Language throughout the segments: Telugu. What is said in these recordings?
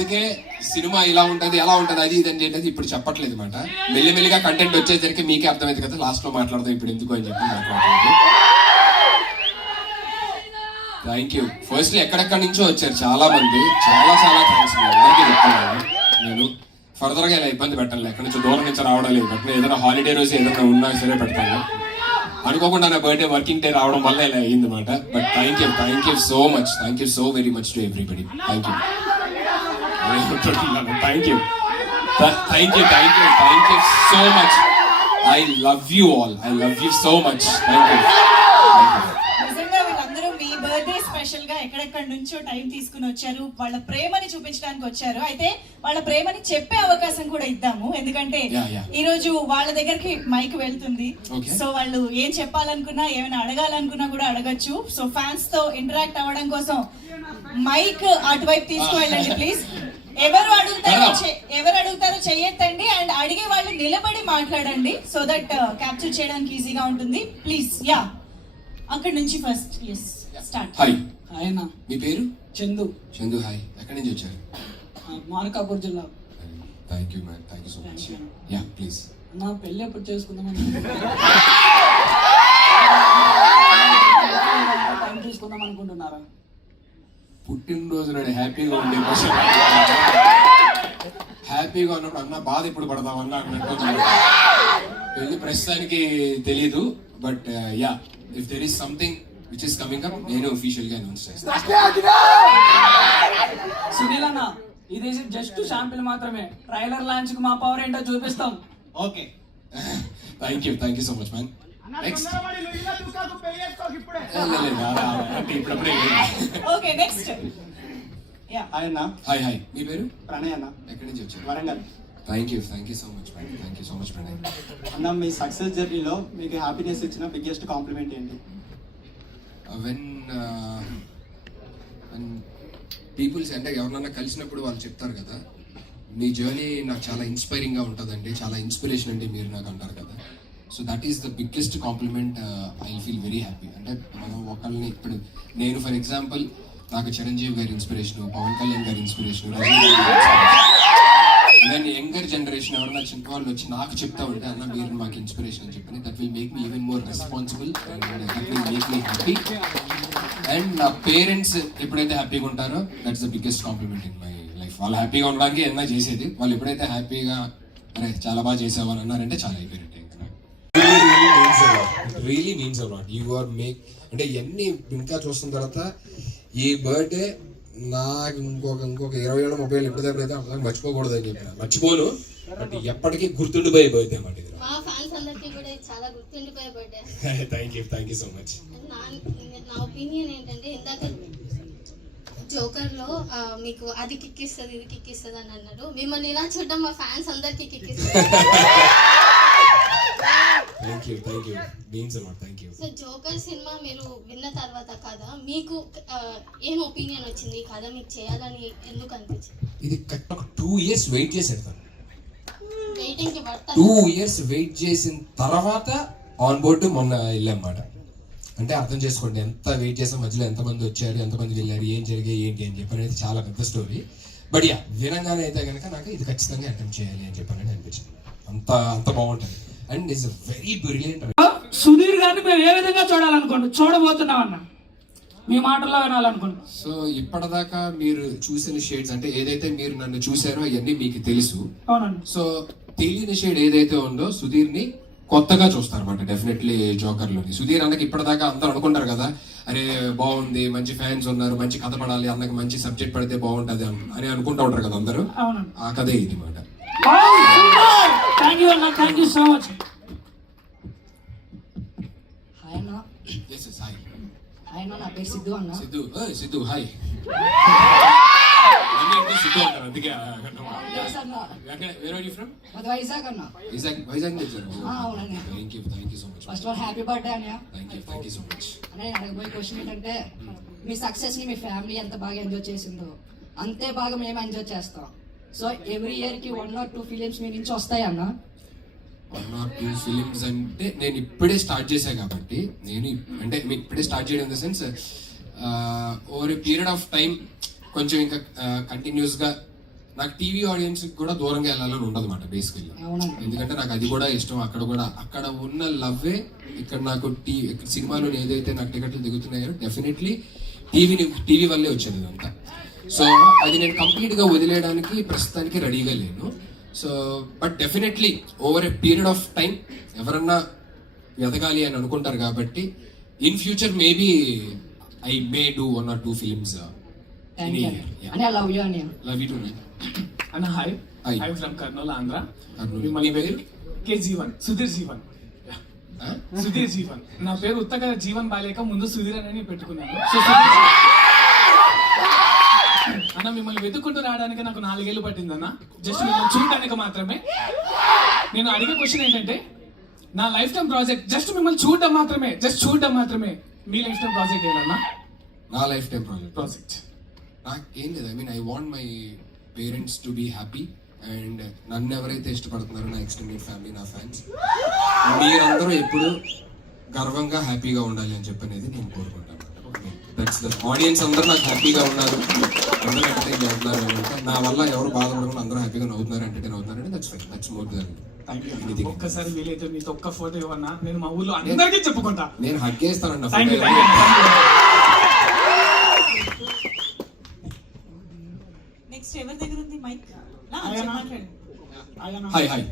అందుకే సినిమా ఇలా ఉంటది ఎలా ఉంటది అది ఇది అంటే ఇప్పుడు చెప్పట్లేదు అనమాట. మెల్లిమెల్లిగా కంటెంట్ వచ్చేసరికి మీకే అర్థమైంది కదా, లాస్ట్ లో మాట్లాడదాం ఇప్పుడు ఎందుకు అని చెప్పి మాట్లాడుతుంది. Thank you. ఫస్ట్లీ ఎక్కడెక్కడి నుంచో వచ్చారు చాలా మంది, చాలా చాలా థ్యాంక్స్. అందరికీ చెప్తున్నాను, నేను ఫర్దర్ గా ఇలా ఇబ్బంది పెట్టాలి, ఎక్కడి నుంచో దూరం నుంచి రావడం లేదు. బట్ ఏదైనా హాలిడే రోజు ఏదైనా ఉన్నా సరే పెడతాను. అనుకోకుండా నా బర్త్డే వర్కింగ్ డే రావడం వల్ల ఇలా అయింది అనమాట. But thank you so much, thank you so very much to everybody. Thank you so much. I love you all, I love you so much. Thank you. Special గా ఎక్కడెక్కడ నుంచో టైం తీసుకుని వచ్చారు, వాళ్ళ ప్రేమని చూపించడానికి వచ్చారు. అయితే వాళ్ళ ప్రేమని చెప్పే అవకాశం కూడా ఇద్దాము, ఎందుకంటే ఈ రోజు వాళ్ళ దగ్గరికి మైక్ వెళ్తుంది. సో వాళ్ళు ఏం చెప్పాలనుకున్నా ఏమైనా అడగాలనుకున్నా కూడా అడగచ్చు. సో ఫ్యాన్స్ తో ఇంటరాక్ట్ అవ్వడం కోసం మైక్ అటువైపు తీసుకువెళ్ళండి ప్లీజ్. ఎవరు అడుగుతారో చెయ్యొద్దండి, అండ్ అడిగే వాళ్ళు నిలబడి మాట్లాడండి సో దట్ క్యాప్చర్ చేయడానికి ఈజీగా ఉంటుంది. ప్లీజ్ యా, అక్కడ నుంచి first. Yes start. Hi hi అన్న, మీ పేరు? చందు. చందు, హాయ్. ఎక్కడి నుంచి వచ్చారు? మార్కాపూర్ జిల్లా. Thank you ma'am, thank you so much. Yeah please. నా పెళ్ళి ఎప్పుడు చేసుకుందామని టైం తీసుకుందాం అనుకుంటున్నారా? పుట్టినరోజు నాడు హ్యాపీగా ఉండే హ్యాపీగా ఉన్నప్పుడు అన్న బాధ ఇప్పుడు పడతామన్నా అన్నట్టు. పెళ్లి ప్రస్తుతానికి తెలీదు, but yeah if there is something which is coming up నేను అఫీషియల్ గా అనౌన్స్ చేస్తాను. సునీల్ అన్న, ఇది జస్ట్ శాంపిల్ మాత్రమే. ట్రైలర్ లాంచ్ కు మా పవర్ ఏంటో చూపిస్తాం. Okay, thank you so much man. Next okay next. Yeah hi అన్న. Hi hi. మీ పేరు? ప్రణయ్ అన్న. ఎక్కడి నుంచి వచ్చారు? Warangal. Thank you so much man, thank you so much Pranay. అన్న, మీ సక్సెస్ జర్నీలో మీకు హ్యాపీనెస్ ఇచ్చిన బిగ్గెస్ట్ కాంప్లిమెంట్ ఏంటి? వెన్ పీపుల్స్ అంటే ఎవరినన్నా కలిసినప్పుడు వాళ్ళు చెప్తారు కదా, మీ జర్నీ నాకు చాలా ఇన్స్పైరింగ్గా ఉంటుందండి, చాలా ఇన్స్పిరేషన్ అండి మీరు నాకు అంటారు కదా. So that is the biggest compliment. I feel very happy. అంటే మనం ఒకళ్ళని ఇప్పుడు నేను ఫర్ ఎగ్జాంపుల్ నాకు చిరంజీవి గారి ఇన్స్పిరేషన్, పవన్ కళ్యాణ్ గారి ఇన్స్పిరేషన్, దెన్ యంగర్ జనరేషన్ ఎవరైనా చిన్న వాళ్ళు వచ్చి నాకు చెప్తా ఉంటే అన్న మీరు మాకు ఇన్స్పిరేషన్ అని చెప్పి that will make me even more responsible and that will make me happy. And నా పేరెంట్స్ ఎప్పుడైతే హ్యాపీగా ఉంటారో that's the biggest compliment in my life. వాళ్ళు హ్యాపీగా ఉండడానికి ఏదైనా చేసేది, వాళ్ళు ఎప్పుడైతే హ్యాపీగా అరే చాలా బాగా చేసావు అని అన్నారంటే చాలా అయిపోయినట్టే. Really means a lot. You are make అంటే ఇవన్నీ ఇంకా చూస్తున్న తర్వాత ఈ బర్త్డే నాకు ఇంకొక 20 ఏళ్ళు 30 ఏళ్ళు ఎప్పుడైతే అప్పుడు మర్చిపోకూడదు అని చెప్పిన. మర్చిపోను, బట్ ఎప్పటికీ గుర్తుండిపోయే బర్త్డే అన్నమాట ఇది. Thank you so much. నా ఒపీనియన్ ఏంటంటే, ఇందాక జోకర్ లో మీకు అది కిక్కిస్తుంది ఇది కిక్కిస్తుంది అని అన్నారు. మిమ్మల్ని ఇలా చూడడం మా ఫ్యాన్స్ అందరికి కిక్కిస్తుంది. సో జోకర్ సినిమా మీరు విన్న తర్వాత కదా మీకు ఏం ఒపీనియన్ వచ్చింది? కదా మీకు చేయాలని ఎందుకు అనిపించింది? ఇది ఒక 2 years వెయిట్ చేశాను. వెయిటింగ్ కి 2 years వెయిట్ చేసిన తర్వాత ఆన్ బోర్డు మొన్న వెళ్ళామాట. అంటే అర్థం చేసుకోండి ఎంత వెయిట్ చేసాం, మధ్యలో ఎంతమంది వచ్చారు, ఎంతమంది వెళ్ళారు, ఏం జరిగాయి ఏంటి అని చెప్పి అనేది చాలా పెద్ద స్టోరీ. బట్ యా వినంగానే అయితే కనుక నాకు ఇది ఖచ్చితంగా అటెంప్ట్ చేయాలి అని చెప్పని అనిపించింది. అంత బాగుంటుంది and it's very brilliant. Sudheer గారిని మేము ఏ విధంగా చూడబోతున్నాం అన్న, మీ మాటల్లో వినాలనుకుంటున్నాం. సో ఇప్పటిదాకా మీరు చూసిన షేడ్స్ అంటే ఏదైతే మీరు నన్ను చూసారో అవన్నీ మీకు తెలుసు. అవునండి. సో తెలియని షేడ్ ఏదైతే ఉందో సుధీర్ ని కొత్తగా చూస్తారు అనమాట డెఫినెట్లీ జోకర్ లోని. సుధీర్ అన్నకి ఇప్పటిదాకా అందరూ అనుకుంటారు కదా, అరే బాగుంది, మంచి ఫ్యాన్స్ ఉన్నారు, మంచి కథ పడాలి, అన్నకి మంచి సబ్జెక్ట్ పడితే బాగుంటది అని అనుకుంటా ఉంటారు కదా అందరూ. ఆ కథే ఇది మాట. థ్యాంక్ యూ అన్న, thank you so much. Hi అన్న. హాయ్. హాయ్ అన్న, నా పేరు సిద్ధు అన్న. సిద్ధు హాయ్. సిద్ధు అంటారు అందుకే. వైజాగ్ అన్న. వైజాగ్ నుంచి. అవునండి. Thank you so much. First of all happy birthday అన్న. Thank you so much. అన్న, నేను అడగబోయే క్వశ్చన్ ఏంటంటే, మీ సక్సెస్ ని మీ ఫ్యామిలీ ఎంత బాగా ఎంజాయ్ చేసిందో అంతే బాగా మేము ఎంజాయ్ చేస్తాం. సో ఎవ్రీ ఇయర్ కి 1 or 2 ఫిలిమ్స్ మీ నుంచి వస్తాయి అన్న. 1 or 2 ఫిలిమ్స్ అంటే నేను ఇప్పుడే స్టార్ట్ చేశా కాబట్టి అంటే ఇప్పుడే స్టార్ట్ చేయడం in the sense over a period of time కొంచెం ఇంకా కంటిన్యూస్ గా నాకు టీవీ ఆడియన్స్ కూడా దూరంగా వెళ్ళాలని ఉండదు అన్నమాట బేసికల్లీ. అవునండి. ఎందుకంటే నాకు అది కూడా ఇష్టం. అక్కడ ఉన్న లవ్వే ఇక్కడ నాకు సినిమాలో ఏదైతే నాకు టికెట్లు దిగుతున్నాయో డెఫినెట్లీ టీవీ వల్లే వచ్చింది ఇదంతా. సో అది నేను కంప్లీట్ గా వదిలేయడానికి ప్రస్తుతానికి రెడీగా లేను. So but definitely over a period of time ఎవరన్నా ఎదగాలి అని అనుకుంటారు కాబట్టి in future maybe I may do 1 or 2 films thank you అని ఐ లవ్ యూ అని. లవ్ యూ టు అన్న hi Hi. I from Kurnool Andhra. Kurnool. మిమ్మల్ని మీ పేరు? జీవన్ సుధీర్ జీవన్. సుధీర్ జీవన్ నా పేరు. ఉత్తగా జీవన్ బాలేక ముందు సుధీర్ అని పెట్టుకున్నాను. సో సుధీర్ జీవన్. అన్న మిమ్మల్ని వెతుక్కుంటూ రావడానికి నాకు 4 ఏళ్ళు పట్టింది అన్న. జస్ట్ మిమ్మల్ని చూడడానికి మాత్రమే. నేను అడిగే క్వశ్చన్ ఏంటంటే నా లైఫ్ టైం ప్రాజెక్ట్ జస్ట్ మిమ్మల్ని చూడడం మాత్రమే. మీ లైఫ్ టైం ప్రాజెక్ట్ ఏదన్నా? నా లైఫ్ టైం ప్రాజెక్ట్ నాకు ఏం లేదు. I want my parents to be happy and నన్ను ఎవరైతే ఇష్టపడుతున్నారో నా ఎక్స్టెండెడ్ ఫ్యామిలీ, నా ఫ్యాన్స్, మీరందరూ ఎప్పుడు గర్వంగా హ్యాపీగా ఉండాలి అని చెప్పనేది నేను కోరుకుంటాను. దట్స్ ద ఆడియన్స్ అందరూ నాకు హ్యాపీగా ఉన్నారు, అందరూ ఎంటర్టైన్ చేస్తున్నారు అంటే నా వల్ల ఎవరు బాధపడకుండా అందరూ హ్యాపీగా నవ్వుతున్నారు, ఎంటర్టైన్ అవుతున్నారు అంటే దట్స్ మోర్ దెన్ ఎనీథింగ్. ఒక్కసారి వీలైతే మీతో ఒక్క ఫోటో ఇవ్వన్నా, నేను మా ఊర్లో అందరికీ చెప్పుకుంటా. నేను హగ్ చేస్తానండి. Thank you. నెక్స్ట్ ఎవరి దగ్గర ఉంది మైక్? హాయ్ హాయ్,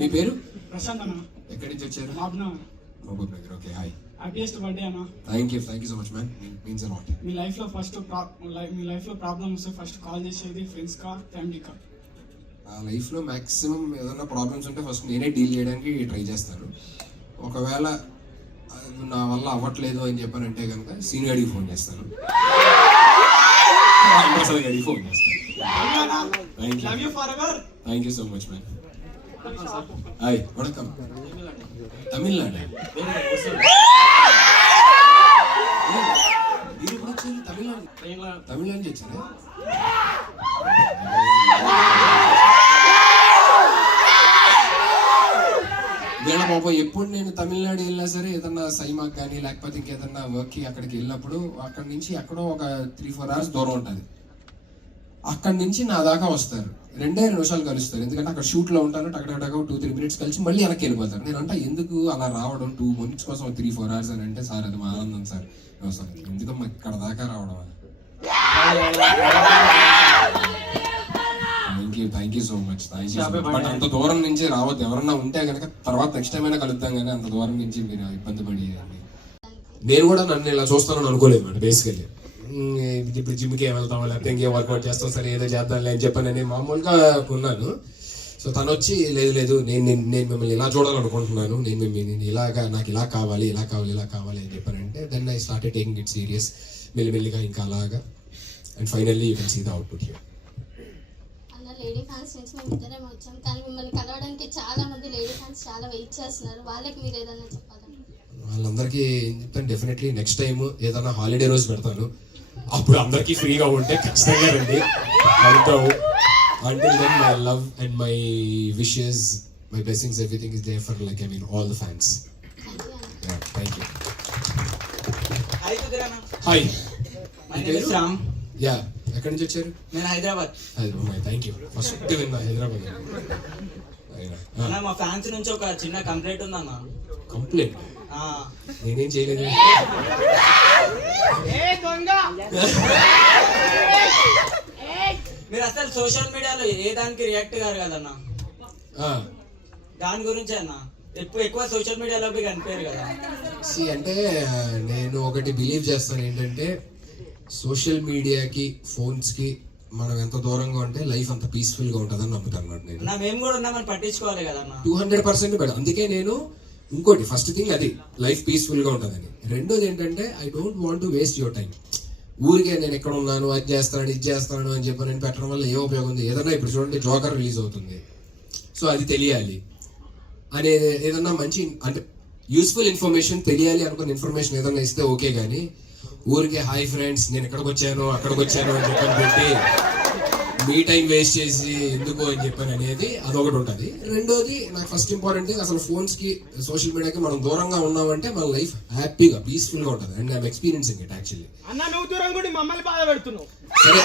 మీ పేరు? ప్రశాంత్ అన్న, ఎక్కడి నుంచి వచ్చారు? Mahbubnagar. Okay, hi. Happiest birthday అన్న. Thank you so much man, means a lot. మీ లైఫ్ లో ప్రాబ్లమ్స్ ఫస్ట్ కాల్ చేసేది ఫ్రెండ్స్ కా ఫ్యామిలీ కా? నా లైఫ్లో మ్యాక్సిమం ఏదైనా ప్రాబ్లమ్స్ ఉంటే ఫస్ట్ నేనే డీల్ చేయడానికి ట్రై చేస్తాను. ఒకవేళ అది నా వల్ల అవ్వట్లేదు అని చెప్పానంటే కనుక సీనియర్కి ఫోన్ చేస్తాను, గడికి ఫోన్ చేస్తాను. Thank you so much man. Hi, vanakkam. Tamil Nadu. మీరు ఎప్పుడు వచ్చారు? తమిళనాడు నుంచి వచ్చారా? వీళ్ళ పాపం ఎప్పుడు నేను తమిళనాడు వెళ్ళినా సరే ఏదన్నా సైమాకి కానీ లేకపోతే ఇంకేదన్నా వర్క్కి అక్కడికి వెళ్ళినప్పుడు అక్కడి నుంచి ఎక్కడో ఒక 3-4 hours దూరం ఉంటుంది. అక్కడి నుంచి నా దాకా వస్తారు, 2 నిమిషాలు కలుస్తారు. ఎందుకంటే అక్కడ షూట్లో ఉంటాను, టక్ 2-3 minutes కలిసి మళ్ళీ వెనక్కి వెళ్ళిపోతారు. నేను అంటే ఎందుకు అలా రావడం 2 minutes కోసం 3-4 hours అని అంటే, సార్ అది మా ఆనందం సార్. ఎందుకమ్మా ఇక్కడ దాకా రావడం? Thank you so much. But అంత దూరం నుంచి రావద్దు. ఎవరన్నా ఉంటే కనుక తర్వాత నెక్స్ట్ టైం అయినా కలుద్దాం, కానీ అంత దూరం నుంచి మీరు ఇబ్బంది పడి. నేను కూడా నన్ను ఇలా చూస్తానని అనుకోలేదు మేడం. బేసికల్లీ ఇప్పుడు జిమ్కి ఏం వెళ్తాం, లేకపోతే ఇంకేం వర్కౌట్ చేస్తాం, సరే ఏదో చేద్దాంలే అని చెప్పాను. నేను మామూలుగా ఉన్నాను. సో తను వచ్చి లేదు నేను మిమ్మల్ని ఇలా చూడాలనుకుంటున్నాను, నేను ఇలాగా, నాకు ఇలా కావాలి అని చెప్పానంటే then I started taking it serious. మెల్లిమెల్లిగా ఇంకా అలాగా, and finally you can see the output here. Lady fans నుంచి మేము ఇద్దరం వచ్చాం, కానీ మిమ్మల్ని కలవడానికి చాలా మంది లేడీ ఫ్యాన్స్ చాలా వెయిట్ చేస్తున్నారు. వాళ్ళకి మీరు ఏదైనా చెప్పాలంటే? వాళ్ళందరికీ ఏం చెప్తాను, డెఫినెట్లీ నెక్స్ట్ టైం ఏదైనా హాలిడే రోజు పెడతాను, అప్పుడు అందరికీ ఫ్రీగా ఉంటే ఖచ్చితంగా రండి, కలుద్దాము. Until then, my love and my wishes, my blessings, everything is there for all the fans. Yeah, thank you. Hi Kudirana. Hi. My name is Ram. Yeah. ఎక్కడి నుంచి వచ్చారు? నేను హైదరాబాద్. Thank you. ఫస్ట్ విన్నా హైదరాబాద్. అన్న మా ఫ్యాన్స్ నుంచి ఒక చిన్న కంప్లైంట్ ఉందన్న. కంప్లైంట్? నేనేం చేయలేదు. మీరు అసలు సోషల్ మీడియాలో ఏ దానికి రియాక్ట్ గారు కదన్న, దాని గురించి అన్న ఎక్కువ సోషల్ మీడియాలోకి కనిపించారు కదా. అంటే నేను ఒకటి బిలీవ్ చేస్తాను ఏంటంటే, సోషల్ మీడియాకి, ఫోన్స్కి మనం ఎంత దూరంగా ఉంటే లైఫ్ అంత పీస్ఫుల్గా ఉంటుందని నమ్ముతాను అన్నమాట. నేను మేము కూడా ఉన్నామని పట్టించుకోవాలి కదన్న. 200% బెటర్. అందుకే నేను ఇంకోటి ఫస్ట్ థింగ్ అది లైఫ్ పీస్ఫుల్గా ఉంటుందని. రెండోది ఏంటంటే, I don't want to waste your time. ఊరికే నేను ఎక్కడ ఉన్నాను, అది చేస్తాను ఇది చేస్తాను అని చెప్పి నేను పెట్టడం వల్ల ఏ ఉపయోగం ఉంది? ఏదన్నా ఇప్పుడు చూడండి, జోకర్ రిలీజ్ అవుతుంది, సో అది తెలియాలి అనే ఏదన్నా మంచి అంటే యూస్ఫుల్ ఇన్ఫర్మేషన్ తెలియాలి అనుకున్న ఇన్ఫర్మేషన్ ఏదన్నా ఇస్తే ఓకే, కానీ ఊరికే హాయ్ ఫ్రెండ్స్ నేను ఎక్కడికి వచ్చాను అక్కడికి వచ్చాను అని చెప్పని పెట్టి మీ టైం వేస్ట్ చేసి ఎందుకు అని చెప్పాను అనేది అదొకటి ఉంటుంది. రెండోది నాకు ఫస్ట్ ఇంపార్టెంట్ థింగ్, అసలు ఫోన్స్ కి సోషల్ మీడియాకి మనం దూరంగా ఉన్నామంటే మన లైఫ్ హ్యాపీగా పీస్ఫుల్ గా ఉంటుంది. And I'm experiencing it actually. అన్న నువ్వు దూరం కూడా మమ్మల్ని బాధ పెడుతున్నావు. సరే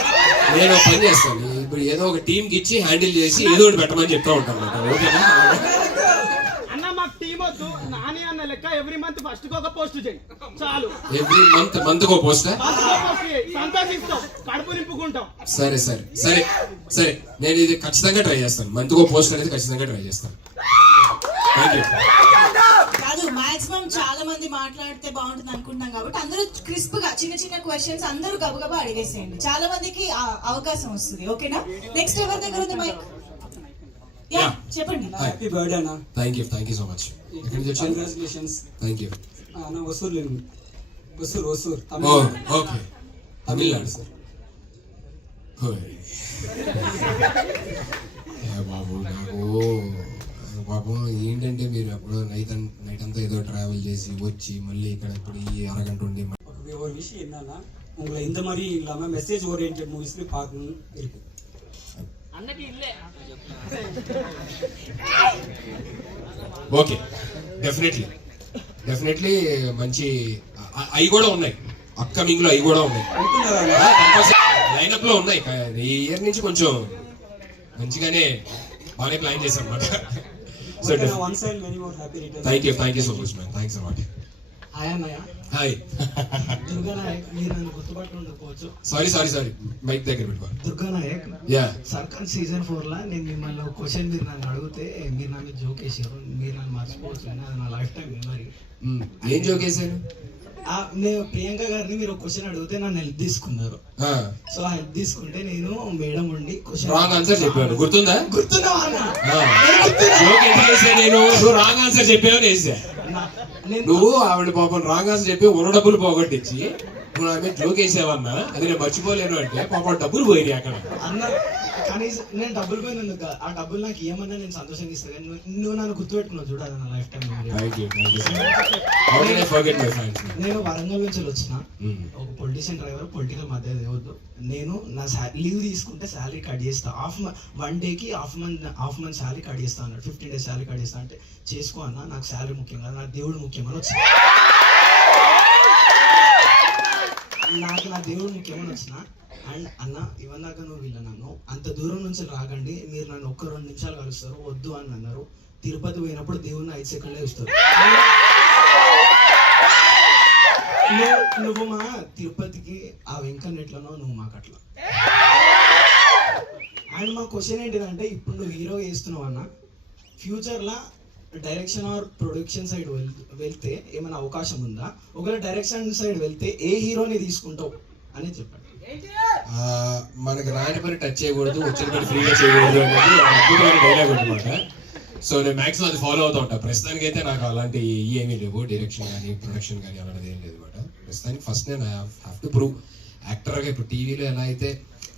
నేను ఒక పని చేస్తాను, ఇప్పుడు ఏదో ఒక టీం కి ఇచ్చి హ్యాండిల్ చేసి ఏదో ఒకటి పెట్టమని చెప్తా ఉంటాను అన్నమాట. ఓకేనా? అన్న మాకు టీం వద్దు, నాని అన్న లెక్క ఎవ్రీ మంత్ ఫస్ట్ ఒక పోస్ట్ చేయి చాలు. ఎవ్రీ మంత్ కో పోస్ట్. సంతోషిస్తాం, కడుపు నింపుకుంటాం. సరే సరే సరే సరే నేను ఇది ఖచ్చితంగా ట్రై చేస్తాను. మంత్ కో పోస్ట్ అనేది ఖచ్చితంగా ట్రై చేస్తాను. Thank you. కాదు, మాక్సిమం చాలా మంది మాట్లాడితే బాగుంటుంది అనుకుంటున్నాం కాబట్టి అందరూ క్రిస్ప్ గా చిన్న చిన్న క్వశ్చన్స్ అందరూ గబగబా అడిగేసేయండి. చాలా మందికి అవకాశం వస్తుంది. ఓకేనా? నెక్స్ట్ ఎవరి దగ్గర ఉంది మైక్? యా చెప్పండి. హ్యాపీ బర్త్డే అన్న. Thank you so much. Congratulations. Thank you. అన్న ఒసూర్ ఓకే, తమిళనాడు సార్. బాబు నాకు పాపం ఏంటంటే మీరు అప్పుడు నైట్ అంతా ఏదో ట్రావెల్ చేసి వచ్చి మళ్ళీ ఇక్కడ ఇప్పుడు ఈ అరగంట ఉండి ஒரு விஷயம் என்னன்னா உங்களை இந்த மாதிரி இல்லாம மெசேஜ் ஓரியன்டட் மூவிஸ்ல பார்க்கணும் இருக்கு. ఓకే, డెఫినెట్లీ మంచి అవి కూడా ఉన్నాయి. అప్కమింగ్ లో అవి కూడా ఉన్నాయి, లైనప్ లో ఉన్నాయి. ఈ ఇయర్ నుంచి కొంచెం మంచిగానే బాగానే ప్లాన్ చేశాం అన్నమాట. So once and many more happy returns. Thank you so much man. Thanks a lot. Hi అన్నయ్య. హాయ్. దుర్గా నాయక్, మీరు నన్ను గుర్తుపట్టి ఉండకపోవచ్చు. సారీ మైక్ దగ్గర పెట్టుకో. దుర్గా నాయక్, యా సర్కార్ సీజన్ 4 లా నేను మిమ్మల్ని ఒక క్వశ్చన్ మీరు నన్ను అడిగితే మీరు నా మీద జోక్ వేసారు. మీరు నన్ను మర్చిపోవచ్చు, అది నా లైఫ్ టైం మెమరీ. ఏం జోక్ వేసాను? నేను ప్రియాంక గారిని మీరు ఒక క్వశ్చన్ అడిగితే నన్ను హెల్ప్ తీసుకున్నారు. సో ఆ హెల్ప్ తీసుకుంటే నేను మేడం ఉండి క్వశ్చన్ రాంగ్ ఆన్సర్ చెప్పాను. గుర్తుందా? గుర్తున్నా జోక్ ఎందుకు వేసా నేను? నువ్వు రాంగ్ ఆన్సర్ చెప్పావని వేసా. నువ్వు ఆవిడ పాపం రాంగ్ ఆన్సర్ చెప్పి ఉన్న డబ్బులు పోగొట్టించి నువ్వు ఆమె జోక్ వేసావన్నా, అది నేను మర్చిపోలేను అంటే పాపం డబ్బులు పోయినాయి అక్కడ. అన్న కనీసం నేను డబ్బులు పోయినందుకు ఆ డబ్బులు నాకు ఏమన్నా నేను సంతోషంగా ఇస్తాను. కానీ నువ్వు నన్ను గుర్తుపెట్టుకున్నావు చూడాలి నా లైఫ్ టైం. నేను వరంగల్ నుంచి వచ్చిన ఒక పొలిటీషియన్ డ్రైవర్, పొలిటికల్ మధ్య వద్దు. నేను నా లీవ్ తీసుకుంటే శాలరీ కట్ చేస్తా. 1 డేకి హాఫ్ మంత్ శాలరీ కట్ చేస్తా అన్నాడు. 15 days శాలరీ కట్ చేస్తా అంటే చేసుకో అన్న, నాకు శాలరీ ముఖ్యం కాదు, నాకు దేవుడు ముఖ్యమని వచ్చిన. నాకు నా దేవుడు ముఖ్యమని వచ్చిన. అండ్ అన్న ఇవన్నాక నువ్వు వీళ్ళ నన్ను అంత దూరం నుంచి రాకండి, మీరు నన్ను 1-2 నిమిషాలు కలుస్తారు వద్దు అని అన్నారు. తిరుపతి పోయినప్పుడు దేవుడిని 5 సెకండ్లే ఇస్తారు. నువ్వు మా తిరుపతికి ఆ వెంకన్నెట్లనో నువ్వు మాకు అట్లా. అండ్ మా క్వశ్చన్ ఏంటిదంటే, ఇప్పుడు నువ్వు హీరో వేస్తున్నావు అన్న, ఫ్యూచర్లో డైరెక్షన్ ఆర్ ప్రొడక్షన్ సైడ్ వెళ్తే ఏమైనా అవకాశం ఉందా? ఒకవేళ డైరెక్షన్ సైడ్ వెళ్తే ఏ హీరోని తీసుకుంటావు అని చెప్పండి. మనకి రాని పని టచ్ చేయకూడదు, వచ్చిన పని ఫ్రీగా చేయకూడదు అనేది అద్భుతమైన డైలాగ్ అనమాట. సో నేను మ్యాక్సిమం అది ఫాలో అవుతూ ఉంటాను. ప్రస్తుతానికి అయితే నాకు అలాంటి ఏమీ లేవు, డైరెక్షన్ కానీ ప్రొడక్షన్ కానీ అలాంటిది ఏం లేదు అనమాట. ప్రస్తుతానికి ఫస్ట్ నేను హ్యావ్ టు ప్రూవ్ యాక్టర్గా. ఇప్పుడు టీవీలో ఎలా అయితే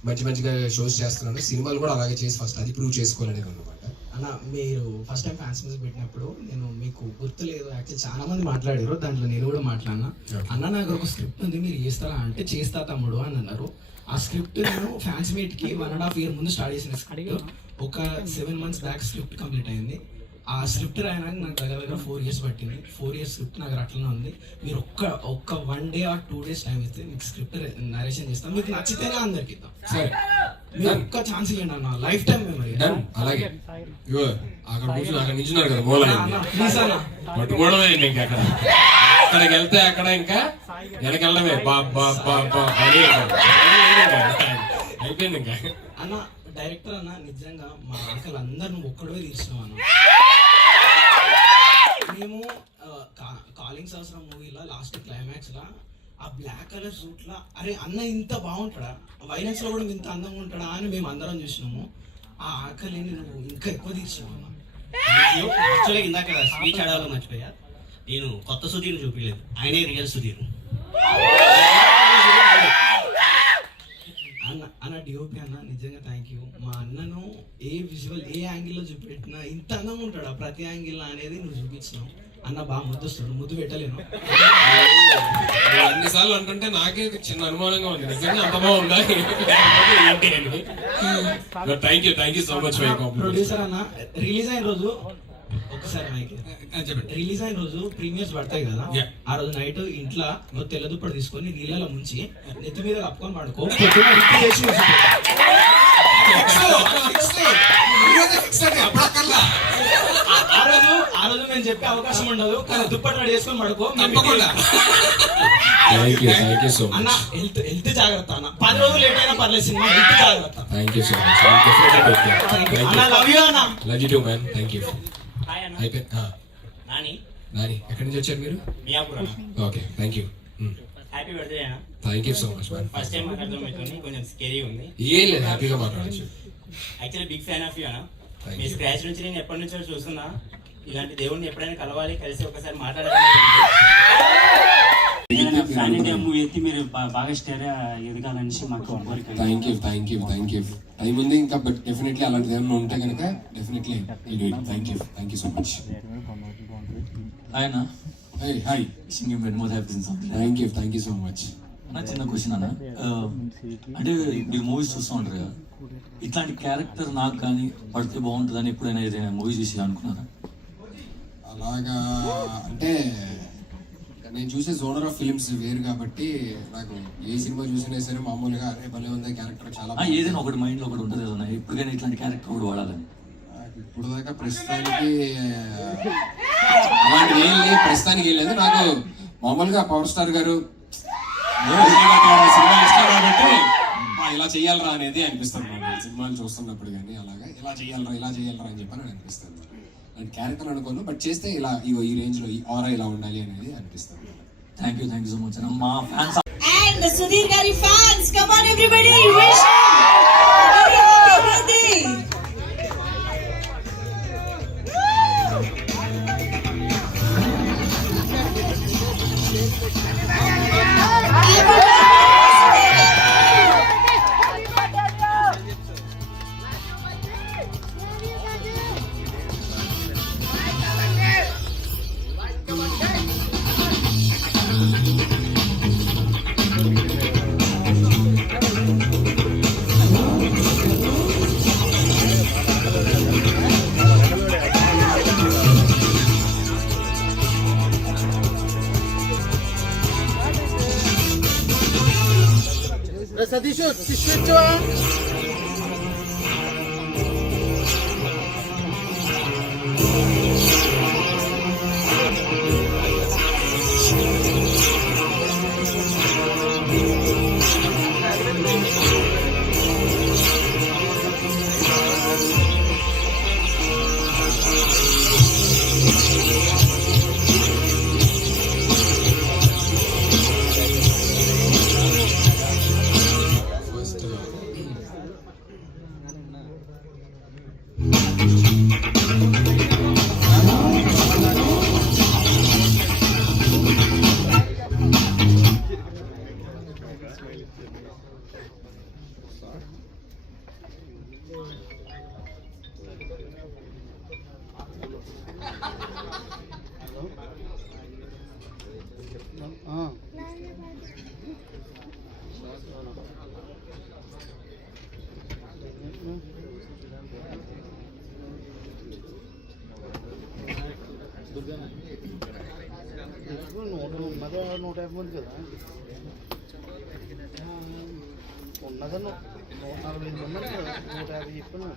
మంచిగా షోస్ చేస్తున్నాను, సినిమాలు కూడా అలాగే చేసి ఫస్ట్ అది ప్రూవ్ చేసుకోవాలనేది అనమాట. అన్న మీరు ఫస్ట్ టైం ఫ్యాన్స్ మ్యూజిక్ పెట్టినప్పుడు నేను మీకు గుర్తులేదు, యాక్చువల్లీ చాలా మంది మాట్లాడారు, దాంట్లో నేను కూడా మాట్లాడినా. అన్న నాకు ఒక స్క్రిప్ట్ ఉంది, మీరు చేస్తారా అంటే చేస్తా తమ్ముడు అని అన్నారు. ఆ స్క్రిప్ట్ నేను ఫ్యాన్స్ మీట్కి 1.5 year ముందు స్టార్ట్ చేసిన స్క్రిప్ట్. ఒక 7 months బ్యాక్ స్క్రిప్ట్ కంప్లీట్ అయింది. ఆ స్క్రిప్ట్ రాయడానికి నాకు దగ్గర 4 years పట్టింది. 4 years స్క్రిప్ట్ నాకు అట్లనే ఉంది. మీరు ఒక్క 1 day or 2 days టైం ఇస్తే మీకు స్క్రిప్ట్ నరేషన్ చేస్తాం, మీకు నచ్చితేనే అందరికి ఇద్దాం. సరే, మీరు ఒక్క ఛాన్స్ ఇవ్వండి అన్న, లైఫ్ టైం మెమరీ. అలాగే అక్కడ కూర్చొని అక్కడ నించున్నారు కదా మూల పట్టుకోవడమే. ఇంకా అక్కడికి వెళ్తే అక్కడ ఇంకా వెనకెళ్ళడమే అయిపోయింది ఇంకా. అన్న డైరెక్టర్ అన్న, నిజంగా మా అంకల్ అందరు నువ్వు ఒక్కడే తీర్చినావు అన్న. మేము కాలింగ్ సంవత్సరం మూవీలో లాస్ట్ క్లైమాక్స్ లా ఆ బ్లాక్ కలర్ సూట్ లా అరే అన్న ఇంత బాగుంటాడా, వైలెన్స్ లో కూడా ఇంత అందంగా ఉంటాడా అని మేము అందరం చూసినాము. ఆ ఆకలిని నువ్వు ఇంకా ఎక్కువ తీర్చినావు అన్న. యాక్చువల్గా ఇందాక స్పీచ్ ఆడాలో మర్చిపోయా, నేను కొత్త సుధీర్ని చూపించలేదు, ఆయనే రియల్ సుధీర్. అన్న డిఓపి అన్న, నిజంగా థ్యాంక్ యూ. మా అన్నను ఏ విజువల్ ఏ యాంగిల్లో చూపెట్టినా ఇంత అందంగా ఉంటాడా ప్రతి యాంగిల్ అనేది నువ్వు చూపించినావు అన్న. బాగా ముద్దు వస్తుంది, ముద్దు పెట్టలేను. సార్లు అంటుంటే నాకే చిన్న అనుమానంగా ఉంది, నిజంగా అంత బాగుందా ఏంటి అని. Thank you so much for your compliment. Producer అన్న, రిలీజ్ అయిన రోజు ఒకసారి చెప్పండి. రిలీజ్ అయిన రోజు ప్రీమియర్స్ పడతాయి కదా, Yeah. ఆ రోజు నైట్ ఇంట్లో నువ్వు తెల్ల దుప్పటి తీసుకొని నీళ్ళలో ముంచి నెత్తి మీద కప్పుకొని పడుకో, పొద్దున రిపీట్ చేసి ఆ రోజు నేను చెప్పే అవకాశం ఉండదు, కానీ దుప్పటి రెడీ చేసుకొని పడుకో. థ్యాంక్ యూ సో అన్న మచ్. హెల్త్ జాగ్రత్త అన్న, 10 రోజులు లేట్ అయినా పర్లేదు, సినిమా హెల్త్ జాగ్రత్త. Thank you so much. అన్న లవ్ యూ అన్న. Love you two man. Thank you. Hi అన్న. అయిపోయింది. నాని నాని ఎక్కడి నుంచి వచ్చారు మీరు? మియాపూర్ అన్న. Okay thank you. Happy birthday అన్న. Thank you so much man. First time మాట్లాడదాం మీతో, కొంచెం స్కేరీ ఉంది. ఏం లేదు, హ్యాపీగా మాట్లాడచ్చు. Actually big fan of you అన్న. Thank మీ you. స్క్రాచ్ నుంచి నేను ఎప్పటి నుంచో చూస్తున్నా. ఇలాంటి దేవుడిని ఎప్పుడైనా కలవాలి, కలిసి ఒకసారి మాట్లాడాలి. ఫ్యాన్ ఇండియా మూవీ ఎత్తి మీరు బాగా స్టార్ ఎదగాలనేసి మాకు కోరిక. Thank you. టైం ఉంది ఇంకా, బట్ డెఫినెట్లీ అలాంటిది ఏమైనా ఉంటే కనుక definitely thank you so much. ఆయన hi. Singing made more happy thank you so much. అన్న చిన్న క్వశ్చన్ అన్న, అంటే మీరు మూవీస్ చూస్తూ ఉంటారు కదా, ఇట్లాంటి క్యారెక్టర్ నాకు కానీ పడితే బాగుంటుందని ఎప్పుడైనా ఏదైనా మూవీ చూసి అనుకున్నారా? అలాగా అంటే నేను చూసే జోనర్ ఆఫ్ ఫిలిమ్స్ వేరు కాబట్టి నాకు ఏ సినిమా చూసినా సరే మామూలుగా అరే భలే ఉంది క్యారెక్టర్ చాలా ఏదైనా ఒకటి మైండ్లో ఒకటి ఉంటుంది కదా, ఎప్పటికైనా ఇట్లాంటి క్యారెక్టర్ కూడా వాడాలని. ఇప్పుడు దాకా ప్రస్తుతానికి అలాంటిది ఏం లేదు. నాకు మామూలుగా పవర్ స్టార్ గారు సినిమా ఇష్టం కాబట్టి ఇలా చెయ్యాలరా అనేది అనిపిస్తుంది నాకు సినిమాలు చూస్తున్నప్పుడు, కానీ అలాగా ఇలా చెయ్యాలరా అని చెప్పని అనిపిస్తుంది. అండ్ క్యారెక్టర్ అనుకోను, బట్ చేస్తే ఇలా ఈ రేంజ్ లో ఈ ఆరా ఇలా ఉండాలి అనేది అనిపిస్తుంది. థ్యాంక్ యూ సో మచ్ అన్న. మా fans And the Sudhir Gari fans, come on everybody, wish happy birthday. Satish నూట 150 కదా ఉన్నదను 145 మంది కదా 150 చెప్పను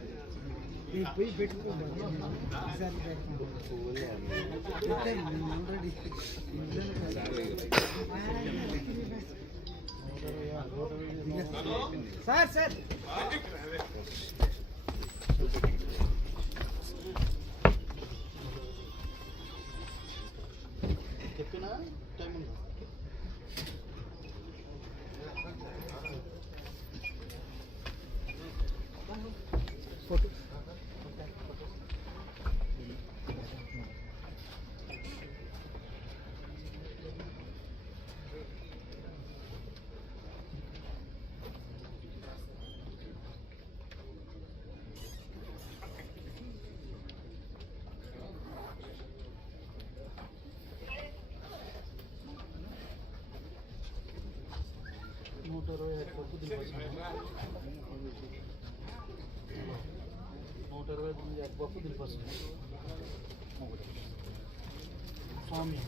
పోయి పెట్టుకుంటాను సార్ సార్ చెప్పినా టైం ఉందా 120 హెడ్ పప్పు దింపేసాను. 120 హెడ్ పప్పు దింపేసాను. స్వామి